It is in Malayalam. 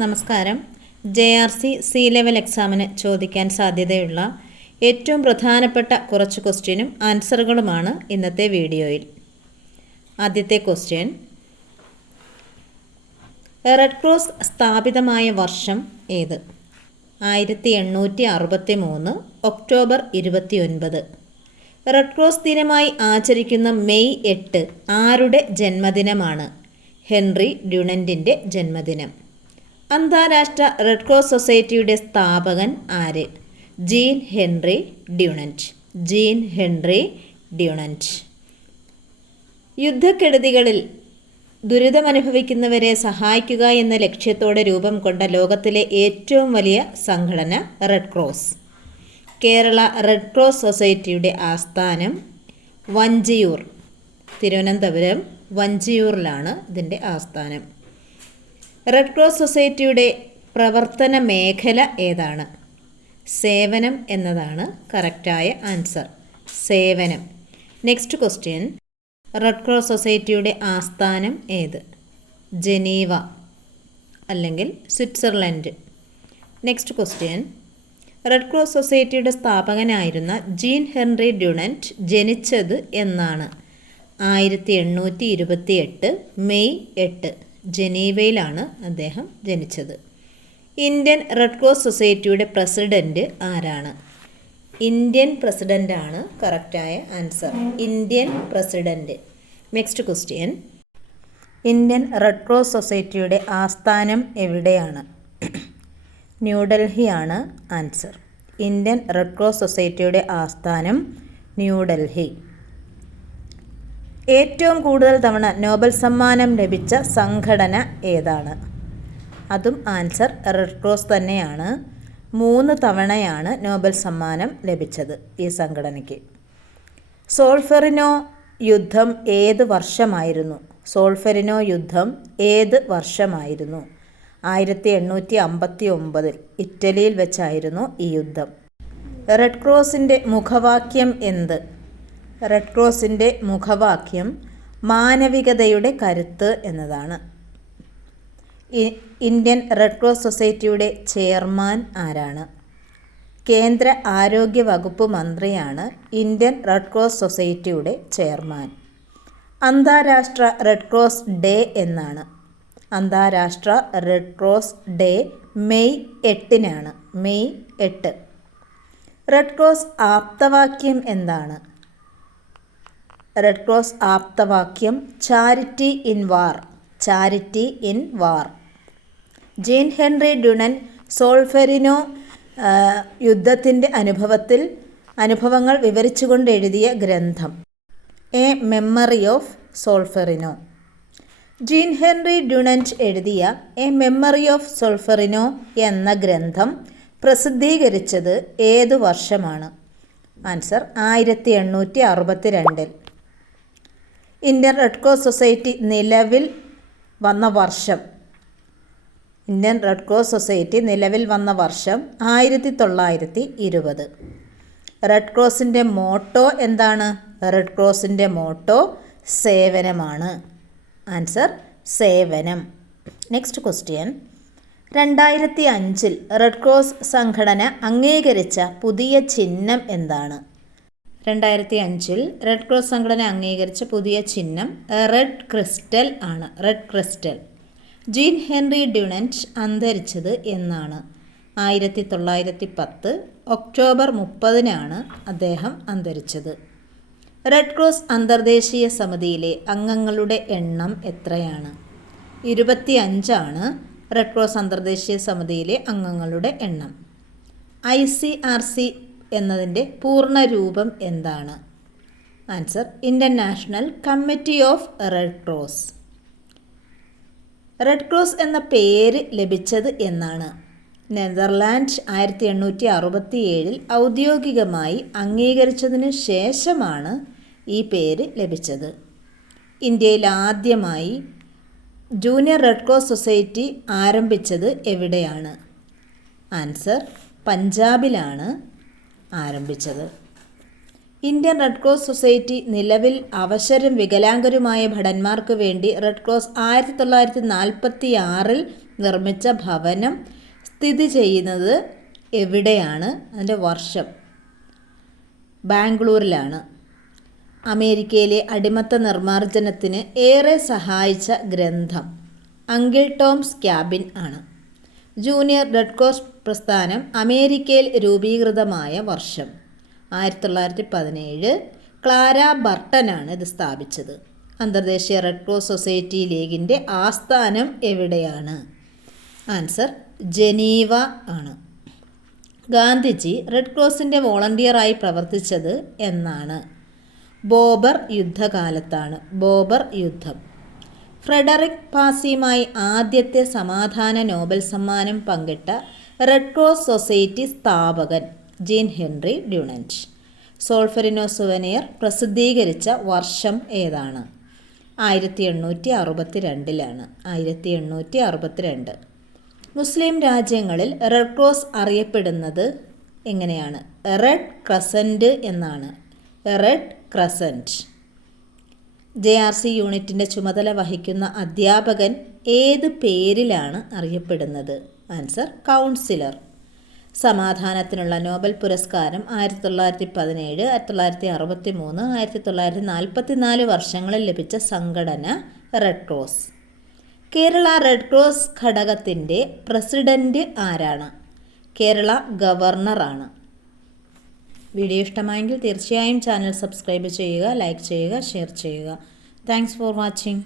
നമസ്കാരം. JRC സി ലെവൽ എക്സാമിന് ചോദിക്കാൻ സാധ്യതയുള്ള ഏറ്റവും പ്രധാനപ്പെട്ട കുറച്ച് ക്വസ്റ്റ്യനും ആൻസറുകളുമാണ് ഇന്നത്തെ വീഡിയോയിൽ. ആദ്യത്തെ ക്വസ്റ്റ്യൻ, റെഡ് ക്രോസ് സ്ഥാപിതമായ വർഷം ഏത്? 1863 ഒക്ടോബർ 29. റെഡ് ക്രോസ് ദിനമായി ആചരിക്കുന്ന മെയ് 8 ആരുടെ ജന്മദിനമാണ്? ഹെൻറി ഡ്യുണന്റിൻ്റെ ജന്മദിനം. അന്താരാഷ്ട്ര റെഡ് ക്രോസ് സൊസൈറ്റിയുടെ സ്ഥാപകൻ ആര്? Jean Henri Dunant. Jean Henri Dunant. യുദ്ധക്കെടുതികളിൽ ദുരിതമനുഭവിക്കുന്നവരെ സഹായിക്കുക എന്ന ലക്ഷ്യത്തോടെ രൂപം കൊണ്ട ലോകത്തിലെ ഏറ്റവും വലിയ സംഘടന red cross. Kerala red cross സൊസൈറ്റിയുടെ ആസ്ഥാനം വഞ്ചിയൂർ, തിരുവനന്തപുരം വഞ്ചിയൂരിലാണ് ഇതിൻ്റെ ആസ്ഥാനം. റെഡ് ക്രോസ് സൊസൈറ്റിയുടെ പ്രവർത്തന മേഖല ഏതാണ്? സേവനം എന്നതാണ് കറക്റ്റായ ആൻസർ. സേവനം. നെക്സ്റ്റ് ക്വസ്റ്റ്യൻ, റെഡ് ക്രോസ് സൊസൈറ്റിയുടെ ആസ്ഥാനം ഏത്? ജനീവ അല്ലെങ്കിൽ Switzerland. Next question, red cross സൊസൈറ്റിയുടെ സ്ഥാപകനായിരുന്ന ജീൻ ഹെൻറി ഡ്യുണന്റ് ജനിച്ചത് എന്നാണ്? 1828 മെയ് 8. ജനീവയിലാണ് അദ്ദേഹം ജനിച്ചത്. ഇന്ത്യൻ റെഡ് ക്രോസ് സൊസൈറ്റിയുടെ പ്രസിഡന്റ് ആരാണ്? ഇന്ത്യൻ പ്രസിഡൻ്റാണ് കറക്റ്റായ answer. Indian president. Next question, Indian red cross സൊസൈറ്റിയുടെ ആസ്ഥാനം എവിടെയാണ്? ന്യൂഡൽഹിയാണ് ആൻസർ. ഇന്ത്യൻ റെഡ് ക്രോസ് സൊസൈറ്റിയുടെ ആസ്ഥാനം ന്യൂഡൽഹി. ഏറ്റവും കൂടുതൽ തവണ നോബൽ സമ്മാനം ലഭിച്ച സംഘടന ഏതാണ്? അതും ആൻസർ റെഡ് ക്രോസ് തന്നെയാണ്. 3 തവണയാണ് നോബൽ സമ്മാനം ലഭിച്ചത് ഈ സംഘടനയ്ക്ക്. സോൾഫെറിനോ യുദ്ധം ഏത് വർഷമായിരുന്നു? സോൾഫെറിനോ യുദ്ധം ഏത് വർഷമായിരുന്നു? 1859 ഇറ്റലിയിൽ വെച്ചായിരുന്നു ഈ യുദ്ധം. റെഡ് ക്രോസിൻ്റെ മുഖവാക്യം എന്ത്? റെഡ് ക്രോസിൻ്റെ മുഖവാക്യം മാനവികതയുടെ കരുത്ത് എന്നതാണ്. ഇന്ത്യൻ റെഡ് ക്രോസ് സൊസൈറ്റിയുടെ ചെയർമാൻ ആരാണ്? കേന്ദ്ര ആരോഗ്യ വകുപ്പ് മന്ത്രിയാണ് ഇന്ത്യൻ റെഡ് ക്രോസ് സൊസൈറ്റിയുടെ ചെയർമാൻ. അന്താരാഷ്ട്ര റെഡ് ക്രോസ് ഡേ എന്നാണ്? അന്താരാഷ്ട്ര റെഡ് ക്രോസ് ഡേ മെയ് 8-നാണ്. മെയ് 8. റെഡ് ക്രോസ് ആപ്തവാക്യം എന്താണ്? റെഡ് ക്രോസ് ആപ്തവാക്യം charity in war. Charity in war. Jean Henri Dunant Solferino യുദ്ധത്തിൻ്റെ അനുഭവങ്ങൾ വിവരിച്ചുകൊണ്ട് എഴുതിയ ഗ്രന്ഥം a memory of Solferino. Jean Henri Dunant എഴുതിയ എ മെമ്മറി ഓഫ് സോൾഫെറിനോ എന്ന ഗ്രന്ഥം പ്രസിദ്ധീകരിച്ചത് ഏതു വർഷമാണ്? Answer 1862. Indian red cross society നിലവിൽ വന്ന വർഷം? ഇന്ത്യൻ റെഡ് ക്രോസ് സൊസൈറ്റി നിലവിൽ വന്ന വർഷം 1920. റെഡ് ക്രോസിൻ്റെ മോട്ടോ എന്താണ്? റെഡ് ക്രോസിൻ്റെ മോട്ടോ സേവനമാണ്. ആൻസർ സേവനം. നെക്സ്റ്റ് ക്വസ്റ്റ്യൻ, 2005 റെഡ് ക്രോസ് സംഘടന അംഗീകരിച്ച പുതിയ ചിഹ്നം എന്താണ്? 2005 റെഡ് ക്രോസ് സംഘടന അംഗീകരിച്ച പുതിയ ചിഹ്നം റെഡ് ക്രിസ്റ്റൽ ആണ്. Red crystal. ജീൻ ഹെൻറി ഡ്യുണന്റ് അന്തരിച്ചത് എന്നാണ്? 1910 ഒക്ടോബർ 30-നാണ് അദ്ദേഹം അന്തരിച്ചത്. റെഡ് ക്രോസ് അന്തർദേശീയ സമിതിയിലെ അംഗങ്ങളുടെ എണ്ണം എത്രയാണ്? 25 റെഡ് ക്രോസ് അന്തർദേശീയ സമിതിയിലെ അംഗങ്ങളുടെ എണ്ണം. ICRC എന്നതിൻ്റെ പൂർണ്ണ രൂപം എന്താണ്? Answer Indian national committee of red cross. Red cross എന്ന പേര് ലഭിച്ചത് എന്നാണ്? നെതർലാൻഡ് 1867 ഔദ്യോഗികമായി അംഗീകരിച്ചതിന് ശേഷമാണ് ഈ പേര് ലഭിച്ചത്. ഇന്ത്യയിൽ ആദ്യമായി ജൂനിയർ റെഡ് ക്രോസ് സൊസൈറ്റി ആരംഭിച്ചത് എവിടെയാണ്? ആൻസർ പഞ്ചാബിലാണ് ആരംഭിച്ചത്. ഇന്ത്യൻ റെഡ് ക്രോസ് സൊസൈറ്റി നിലവിൽ അവശരും വികലാംഗരുമായ ഭടന്മാർക്ക് വേണ്ടി റെഡ് ക്രോസ് 1946 നിർമ്മിച്ച ഭവനം സ്ഥിതി ചെയ്യുന്നത് എവിടെയാണ്? അതിൻ്റെ വർഷം. ബാംഗ്ലൂരിലാണ്. അമേരിക്കയിലെ അടിമത്ത നിർമ്മാർജ്ജനത്തിന് ഏറെ സഹായിച്ച ഗ്രന്ഥം അങ്കിൾ ടോംസ് ക്യാബിൻ ആണ്. ജൂനിയർ റെഡ് ക്രോസ് പ്രസ്ഥാനം അമേരിക്കയിൽ രൂപീകൃതമായ വർഷം 1917. ക്ലാര ബർട്ടനാണ് ഇത് സ്ഥാപിച്ചത്. അന്തർദേശീയ റെഡ് ക്രോസ് സൊസൈറ്റി ലീഗിൻ്റെ ആസ്ഥാനം എവിടെയാണ്? ആൻസർ ജനീവ ആണ്. ഗാന്ധിജി റെഡ് ക്രോസിൻ്റെ വോളണ്ടിയറായി പ്രവർത്തിച്ചത് എന്നാണ്? ബോബർ യുദ്ധകാലത്താണ്. ബോബർ യുദ്ധം. ഫ്രെഡറിക് പാസിയുമായി ആദ്യത്തെ സമാധാന നോബൽ സമ്മാനം പങ്കിട്ട റെഡ് ക്രോസ് സൊസൈറ്റി സ്ഥാപകൻ ജീൻ ഹെൻറി ഡ്യൂണന്റ്. സോൾഫെറിനോ സുവനിയർ പ്രസിദ്ധീകരിച്ച വർഷം ഏതാണ്? 1862. 1862. മുസ്ലിം രാജ്യങ്ങളിൽ റെഡ് ക്രോസ് അറിയപ്പെടുന്നത് എങ്ങനെയാണ്? റെഡ് ക്രസൻറ്റ് എന്നാണ്. Red crescent. JRC യൂണിറ്റിൻ്റെ ചുമതല വഹിക്കുന്ന അധ്യാപകൻ ഏത് പേരിലാണ് അറിയപ്പെടുന്നത്? Answer councillor. സമാധാനത്തിനുള്ള നോബൽ പുരസ്കാരം 1917, 1963, 1944 വർഷങ്ങളിൽ ലഭിച്ച സംഘടന red cross. Kerala red cross ഘടകത്തിൻ്റെ പ്രസിഡന്റ് ആരാണ്? കേരള ഗവർണറാണ്. വീഡിയോ ഇഷ്ടമായെങ്കിൽ തീർച്ചയായും ചാനൽ സബ്സ്ക്രൈബ് ചെയ്യുക, ലൈക്ക് ചെയ്യുക, ഷെയർ ചെയ്യുക. Thanks for watching.